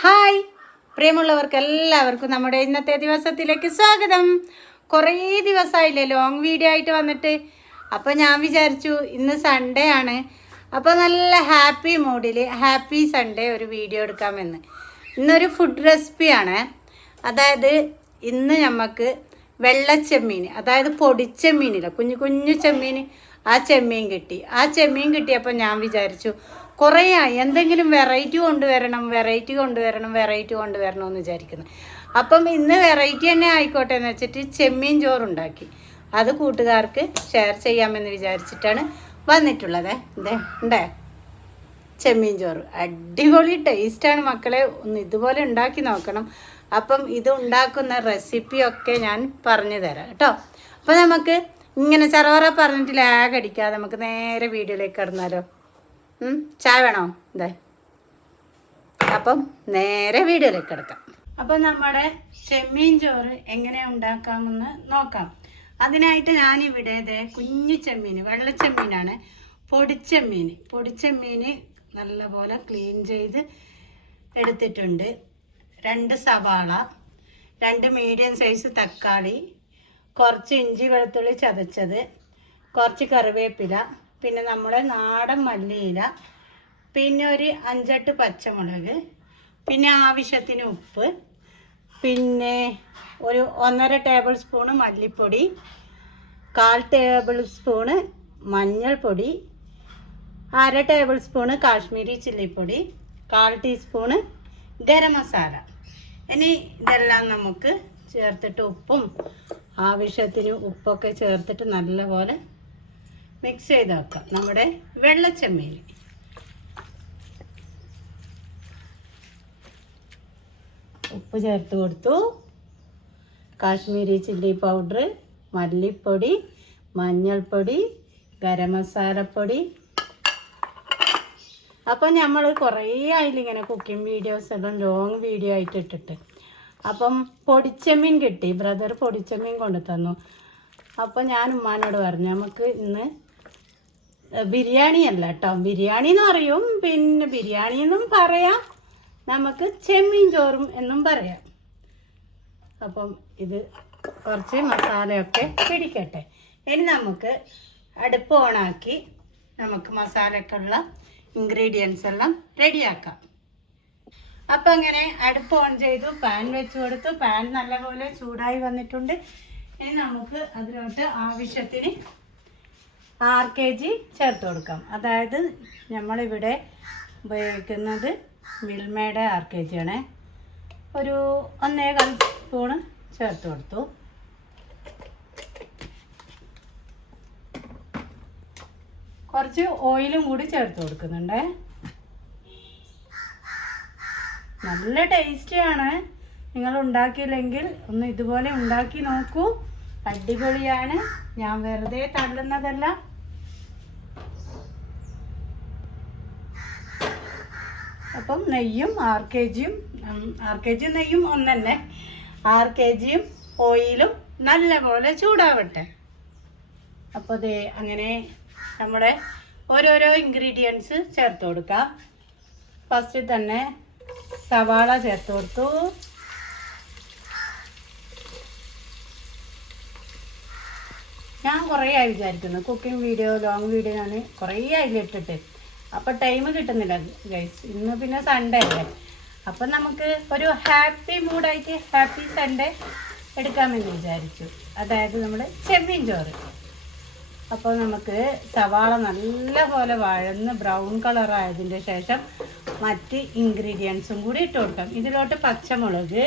Hi. പ്രിയമുള്ളവർക്ക് എല്ലാവർക്കും നമ്മുടെ ഇന്നത്തെ ദിവസത്തിലേക്ക് സ്വാഗതം. കുറേ ദിവസമായില്ലേ ലോങ് വീഡിയോ ആയിട്ട് വന്നിട്ട്. അപ്പോൾ ഞാൻ വിചാരിച്ചു ഇന്ന് സൺഡേ ആണ്. അപ്പോൾ നല്ല ഹാപ്പി മൂഡിൽ ഹാപ്പി സൺഡേ ഒരു വീഡിയോ എടുക്കാമെന്ന്. ഇന്നൊരു ഫുഡ് റെസിപ്പിയാണ് അതായത് ഇന്ന് നമുക്ക് വെള്ളച്ചെമ്മീൻ അതായത് പൊടിച്ചെമ്മീനില്ല കുഞ്ഞു കുഞ്ഞു ചെമ്മീൻ ആ ചെമ്മീൻ കിട്ടി. ആ ചെമ്മീൻ കിട്ടിയപ്പോൾ ഞാൻ വിചാരിച്ചു കുറേ എന്തെങ്കിലും വെറൈറ്റി കൊണ്ടുവരണം വെറൈറ്റി കൊണ്ടുവരണം വെറൈറ്റി കൊണ്ടുവരണം എന്ന് വിചാരിക്കുന്നു. അപ്പം ഇന്ന് വെറൈറ്റി തന്നെ ആയിക്കോട്ടെ എന്ന് വെച്ചിട്ട് ചെമ്മീൻ ചോറുണ്ടാക്കി. അത് കൂട്ടുകാർക്ക് ഷെയർ ചെയ്യാമെന്ന് വിചാരിച്ചിട്ടാണ് വന്നിട്ടുള്ളത്. ഇതേ ഉണ്ടേ? ചെമ്മീൻ ചോറ്. അടിപൊളി ടേസ്റ്റാണ് മക്കളെ. ഒന്ന് ഇതുപോലെ ഉണ്ടാക്കി നോക്കണം. അപ്പം ഇത് ഉണ്ടാക്കുന്ന റെസിപ്പിയൊക്കെ ഞാൻ പറഞ്ഞു തരാം കേട്ടോ. അപ്പോൾ നമുക്ക് ഇങ്ങനെ ചറവറ പറഞ്ഞിട്ട് ലാഗ് അടിക്കാതെ നമുക്ക് നേരെ വീഡിയോയിലേക്ക് കടന്നാലോ. ചായ വേണോ? ഇതേ അപ്പം നേരെ വീഡിയോയിലേക്ക് കിടക്കാം. അപ്പം നമ്മുടെ ചെമ്മീൻ ചോറ് എങ്ങനെ ഉണ്ടാക്കാമെന്ന് നോക്കാം. അതിനായിട്ട് ഞാനിവിടെ ഇതേ കുഞ്ഞു ചെമ്മീൻ വെള്ളച്ചെമ്മീനാണ് പൊടിച്ചെമ്മീൻ പൊടിച്ചെമ്മീൻ നല്ലപോലെ ക്ലീൻ ചെയ്ത് എടുത്തിട്ടുണ്ട്. രണ്ട് സവാള രണ്ട് മീഡിയം സൈസ് തക്കാളി കുറച്ച് ഇഞ്ചി വെളുത്തുള്ളി ചതച്ചത് കുറച്ച് കറിവേപ്പില പിന്നെ നമ്മുടെ നാടൻ മല്ലിയില പിന്നെ ഒരു അഞ്ചെട്ട് പച്ചമുളക് പിന്നെ ആവശ്യത്തിന് ഉപ്പ് പിന്നെ ഒരു ഒന്നര ടേബിൾ സ്പൂണ് മല്ലിപ്പൊടി കാൽ ടേബിൾ സ്പൂണ് മഞ്ഞൾപ്പൊടി അര ടേബിൾ സ്പൂണ് കാശ്മീരി ചില്ലിപ്പൊടി കാൽ ടീസ്പൂണ് ഗരം മസാല. ഇനി ഇതെല്ലാം നമുക്ക് ചേർത്തിട്ട് ഉപ്പും ആവശ്യത്തിന് ഉപ്പൊക്കെ ചേർത്തിട്ട് നല്ലപോലെ മിക്സ് ചെയ്ത് വെക്കാം നമ്മുടെ വെള്ളച്ചെമ്മീൻ ഉപ്പ് ചേർത്ത് കൊടുത്തു. കാശ്മീരി ചില്ലി പൗഡർ മല്ലിപ്പൊടി മഞ്ഞൾപ്പൊടി ഗരം മസാലപ്പൊടി. അപ്പം നമ്മൾ കുറേ ആയില്ല ഇങ്ങനെ കുക്കിംഗ് വീഡിയോസ് എല്ലാം ലോങ് വീഡിയോ ആയിട്ട് ഇട്ടിട്ട്. അപ്പം പൊടിച്ചെമ്മീൻ കിട്ടി. ബ്രദർ പൊടിച്ചെമ്മീൻ കൊണ്ടു തന്നു അപ്പം ഞാൻ ഉമ്മാനോട് പറഞ്ഞു നമുക്ക് ഇന്ന് ബിരിയാണി അല്ല കേട്ടോ ബിരിയാണി എന്ന് പറയും. പിന്നെ ബിരിയാണി എന്നും പറയാം. നമുക്ക് ചെമ്മീൻ ചോറും എന്നും പറയാം. അപ്പം ഇത് കുറച്ച് മസാലയൊക്കെ പിടിക്കട്ടെ. ഇനി നമുക്ക് അടുപ്പ് ഓണാക്കി നമുക്ക് മസാലക്കുള്ള ഇൻഗ്രീഡിയൻസ് എല്ലാം റെഡിയാക്കാം. അപ്പം അങ്ങനെ അടുപ്പ് ഓൺ ചെയ്തു. പാൻ വെച്ച് കൊടുത്തു. പാൻ നല്ലപോലെ ചൂടായി വന്നിട്ടുണ്ട്. ഇനി നമുക്ക് അതിലോട്ട് ആവശ്യത്തിന് ആർ കെ ജി ചേർത്ത് കൊടുക്കാം. അതായത് നമ്മളിവിടെ ഉപയോഗിക്കുന്നത് മിൽമയുടെ ആർ കെ ജി ആണ് ഒരു ഒന്നേകാൽ സ്പൂണ് ചേർത്ത് കൊടുത്തു. കുറച്ച് ഓയിലും കൂടി ചേർത്ത് കൊടുക്കുന്നുണ്ട്. നല്ല ടേസ്റ്റിയാണ്. നിങ്ങൾ ഉണ്ടാക്കിയില്ലെങ്കിൽ ഒന്ന് ഇതുപോലെ ഉണ്ടാക്കി നോക്കൂ. അടിപൊളിയാണ്. ഞാൻ വെറുതെ തള്ളുന്നതല്ല. അപ്പം നെയ്യും ആർ കെ ജിയും ആർ കെ ജി നെയ്യും ഒന്നെന്നെ. ആർ കെ ജിയും ഓയിലും നല്ലപോലെ ചൂടാവട്ടെ. അപ്പോൾ ദേ അങ്ങനെ നമ്മുടെ ഓരോരോ ഇൻഗ്രീഡിയൻസ് ചേർത്ത് കൊടുക്കാം. ഫസ്റ്റ് തന്നെ സവാള ചേർത്ത് കൊടുത്തു. ഞാൻ കുറേ ആയി വിചാരിക്കുന്നു. കുക്കിംഗ് വീഡിയോ ലോങ് വീഡിയോ ഞാൻ കുറേ ആയി ഇട്ടിട്ട് അപ്പം ടൈം കിട്ടുന്നില്ല ഗൈസ് ഇന്ന് പിന്നെ സൺഡേ അല്ലേ? അപ്പം നമുക്ക് ഒരു ഹാപ്പി മൂഡായിട്ട് ഹാപ്പി സൺഡേ എടുക്കാമെന്ന് വിചാരിച്ചു. അതായത് നമ്മൾ ചെമ്മീൻ ചോറ്. അപ്പോൾ നമുക്ക് സവാള നല്ലപോലെ വഴന്ന് ബ്രൗൺ കളർ ആയതിന്റെ ശേഷം മറ്റ് ഇൻഗ്രീഡിയൻസും കൂടി ഇട്ട് കൊടുക്കാം. ഇതിലോട്ട് പച്ചമുളക്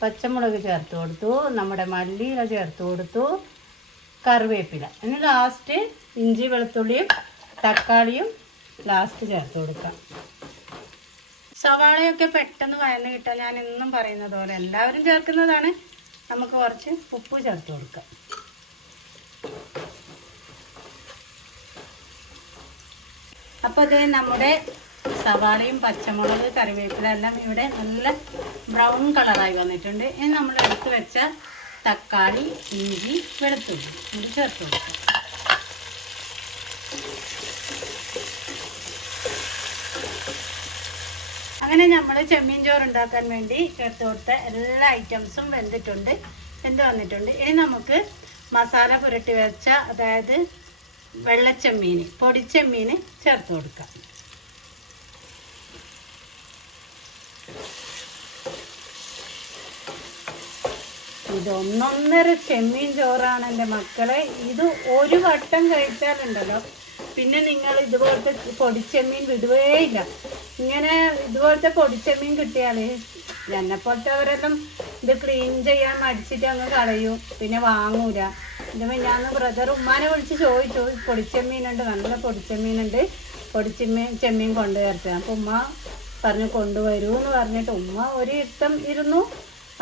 പച്ചമുളക് ചേർത്ത് കൊടുത്തു. നമ്മുടെ മല്ലിയില ചേർത്ത് കൊടുത്തു. കറിവേപ്പില. ഇനി ലാസ്റ്റ് ഇഞ്ചി വെളുത്തുള്ളിയും തക്കാളിയും ലാസ്റ്റ് ചേർത്ത് കൊടുക്കാം. സവാളയൊക്കെ പെട്ടെന്ന് വയന്ന് കിട്ടാൻ ഞാൻ എന്നും പറയുന്നത് പോലെ എല്ലാവരും ചേർക്കുന്നതാണ്. നമുക്ക് കുറച്ച് ഉപ്പ് ചേർത്ത് കൊടുക്കാം. അപ്പോൾ ഇത് നമ്മുടെ സവാളയും പച്ചമുളക് കറിവേപ്പില എല്ലാം ഇവിടെ നല്ല ബ്രൗൺ കളറായി വന്നിട്ടുണ്ട്. ഇനി നമ്മൾ എടുത്ത് വെച്ച തക്കാളി ഇഞ്ചി വെളുത്തുള്ളി ഇത് ചേർത്ത് കൊടുക്കുക അങ്ങനെ നമ്മൾ ചെമ്മീൻ ചോറ് ഉണ്ടാക്കാൻ വേണ്ടി ചേർത്ത് കൊടുത്ത എല്ലാ ഐറ്റംസും വെന്തിട്ടുണ്ട് വെന്ത് വന്നിട്ടുണ്ട്. ഇനി നമുക്ക് മസാല പുരട്ടി വെച്ച അതായത് വെള്ളച്ചെമ്മീൻ പൊടിച്ചെമ്മീൻ ചേർത്ത് കൊടുക്കാം. ഇത് ഒന്നൊന്നര ചെമ്മീൻ ചോറാണ് എന്റെ മക്കളെ. ഇത് ഒരു വട്ടം കഴിച്ചാലുണ്ടല്ലോ. പിന്നെ നിങ്ങൾ ഇതുപോലത്തെ പൊടിച്ചെമ്മീൻ വിടുകയില്ല ഇങ്ങനെ ഇതുപോലത്തെ പൊടിച്ചെമ്മീൻ കിട്ടിയാൽ എന്നെപ്പോലത്തെ അവരെല്ലാം ഇത് ക്ലീൻ ചെയ്യാൻ മടിച്ചിട്ട് അങ്ങ് കളയും. പിന്നെ വാങ്ങൂല. ഇത് ഞാൻ ബ്രദർ ഉമ്മാനെ വിളിച്ച് ചോദിച്ചു പൊടിച്ചെമ്മീനുണ്ട് നല്ല പൊടിച്ചെമ്മീനുണ്ട്. പൊടിച്ചെമ്മീൻ ചെമ്മീൻ കൊണ്ടുവരട്ടെ. അപ്പോൾ ഉമ്മ പറഞ്ഞു കൊണ്ടുവരൂ എന്ന് പറഞ്ഞിട്ട് ഉമ്മ ഒരു ഇഷ്ടം ഇരുന്നു.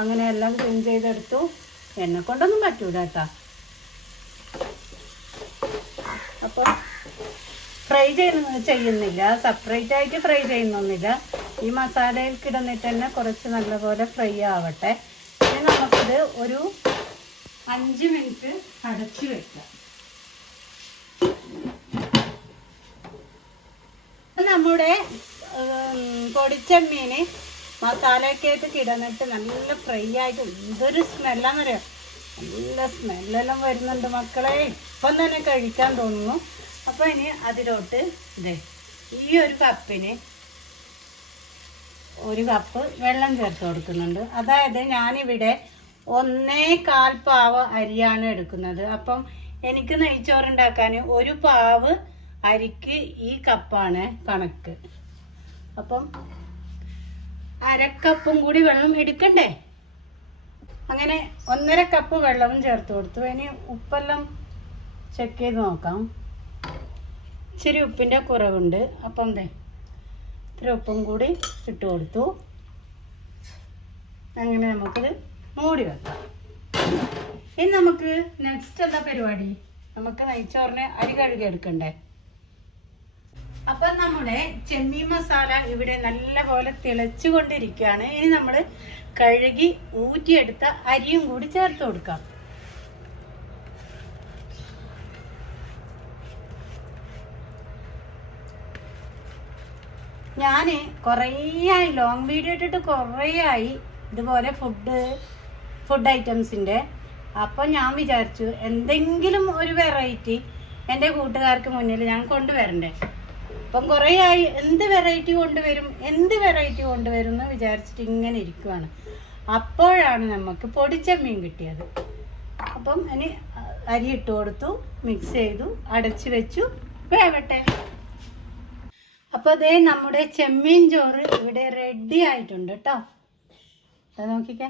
അങ്ങനെ എല്ലാം ക്ലീൻ ചെയ്തെടുത്തു. എന്നെ കൊണ്ടൊന്നും പറ്റൂല കേട്ടാ. അപ്പോൾ ഫ്രൈ ചെയ്യുന്ന ചെയ്യുന്നില്ല. സെപ്പറേറ്റ് ആയിട്ട് ഫ്രൈ ചെയ്യുന്നൊന്നുമില്ല. ഈ മസാലയിൽ കിടന്നിട്ട് തന്നെ കുറച്ച് നല്ലപോലെ ഫ്രൈ ആവട്ടെ. ഇനി നമുക്കിത് ഒരു അഞ്ച് മിനിറ്റ് അടച്ചു വെക്കാം. നമ്മുടെ പൊടിച്ചമ്മീന് മസാലയൊക്കെ ആയിട്ട് കിടന്നിട്ട് നല്ല ഫ്രൈ ആയിട്ട് എന്തൊരു സ്മെല്ലാന്നറിയോ നല്ല സ്മെല്ലെല്ലാം വരുന്നുണ്ട് മക്കളെ. ഇപ്പം തന്നെ കഴിക്കാൻ തോന്നുന്നു. അപ്പോൾ ഇനി അതിലോട്ട് ഇതേ ഈ ഒരു കപ്പിന് ഒരു കപ്പ് വെള്ളം ചേർത്ത് കൊടുക്കുന്നുണ്ട്. അതായത് ഞാനിവിടെ ഒന്നേ കാൽ പാവ് അരിയാണ് എടുക്കുന്നത്. അപ്പം എനിക്ക് നെയ്ച്ചോറുണ്ടാക്കാൻ ഒരു പാവ് അരിക്ക് ഈ കപ്പാണ് കണക്ക്. അപ്പം അരക്കപ്പും കൂടി വെള്ളം എടുക്കണ്ടേ? അങ്ങനെ ഒന്നര കപ്പ് വെള്ളവും ചേർത്ത് കൊടുത്തു. ഇനി ഉപ്പെല്ലാം ചെക്ക് ചെയ്ത് നോക്കാം. ഇച്ചിരി ഉപ്പിന്റെ കുറവുണ്ട്. അപ്പം ദേ ഇത്ര ഉപ്പും കൂടി ഇട്ട് കൊടുത്തു. അങ്ങനെ നമുക്കിത് മൂടി വെക്കാം. ഇനി നമുക്ക് നെക്സ്റ്റ് എന്താ പരിപാടി? നമുക്ക് നെയ്ച്ചോറിന് അരി കഴുകി എടുക്കണ്ടേ? നമ്മുടെ ചെമ്മീൻ മസാല ഇവിടെ നല്ലപോലെ തിളച്ചു കൊണ്ടിരിക്കുകയാണ് ഇനി നമ്മൾ കഴുകി ഊറ്റിയെടുത്ത അരിയും കൂടി ചേർത്ത് കൊടുക്കാം. ഞാൻ കുറേയായി ലോങ് വീഡിയോ ഇട്ടിട്ട് കുറേയായി ഇതുപോലെ ഫുഡ് ഫുഡ് ഐറ്റംസിന്റെ അപ്പോൾ ഞാൻ വിചാരിച്ചു എന്തെങ്കിലും ഒരു വെറൈറ്റി എന്റെ കൂട്ടുകാർക്ക് മുന്നിൽ ഞാൻ കൊണ്ടുവരണ്ടേ. അപ്പം ആയി എന്ത് വെറൈറ്റി കൊണ്ടുവരും എന്ത് വെറൈറ്റി കൊണ്ടുവരും എന്ന് വിചാരിച്ചിട്ട് ഇങ്ങനെ ഇരിക്കുവാണ്. അപ്പോഴാണ് നമുക്ക് പൊടിച്ച മീൻ കിട്ടിയത്. അപ്പം ഇനി അരി ഇട്ട് കൊടുത്തു മിക്സ് ചെയ്തു അടച്ചു വെച്ചു വേവട്ടെ. അപ്പോൾ അതേ നമ്മുടെ ചെമ്മീൻ ചോറ് ഇവിടെ റെഡി ആയിട്ടുണ്ട് കേട്ടോ അത് നോക്കിക്കേ.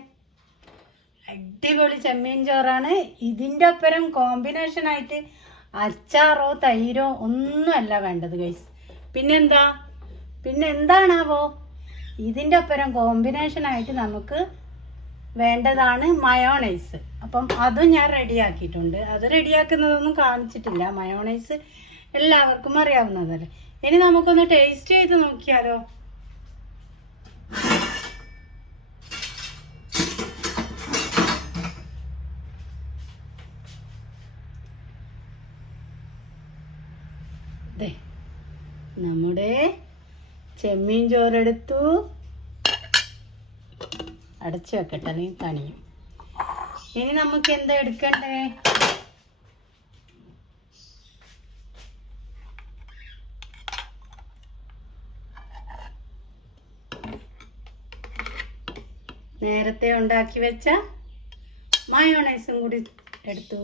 അടിപൊളി ചെമ്മീൻ ചോറാണ്. ഇതിന്റെ ഒപ്പരം കോമ്പിനേഷൻ ആയിട്ട് അച്ചാറോ തൈരോ ഒന്നുമല്ല വേണ്ടത് ഗൈസ് പിന്നെന്താ? പിന്നെ എന്താണാവോ ഇതിന്റെ ഒപ്പരം കോമ്പിനേഷൻ ആയിട്ട് നമുക്ക് വേണ്ടതാണ് മയോണൈസ് അപ്പം അതും ഞാൻ റെഡിയാക്കിയിട്ടുണ്ട്. അത് റെഡിയാക്കുന്നതൊന്നും കാണിച്ചിട്ടില്ല. മയോണൈസ് എല്ലാവർക്കും അറിയാവുന്നതല്ലേ. ഇനി നമുക്കൊന്ന് ടേസ്റ്റ് ചെയ്ത് നോക്കിയാലോ? ദേ നമ്മുടെ ചെമ്മീൻ ചോറെടുത്തു. അടച്ചു വെക്കട്ടെ അല്ലെങ്കിൽ തണിയും. ഇനി നമുക്ക് എന്താ എടുക്കണ്ടേ? നേരത്തെ ഉണ്ടാക്കി വെച്ച മയോണൈസും കൂടി എടുത്തു.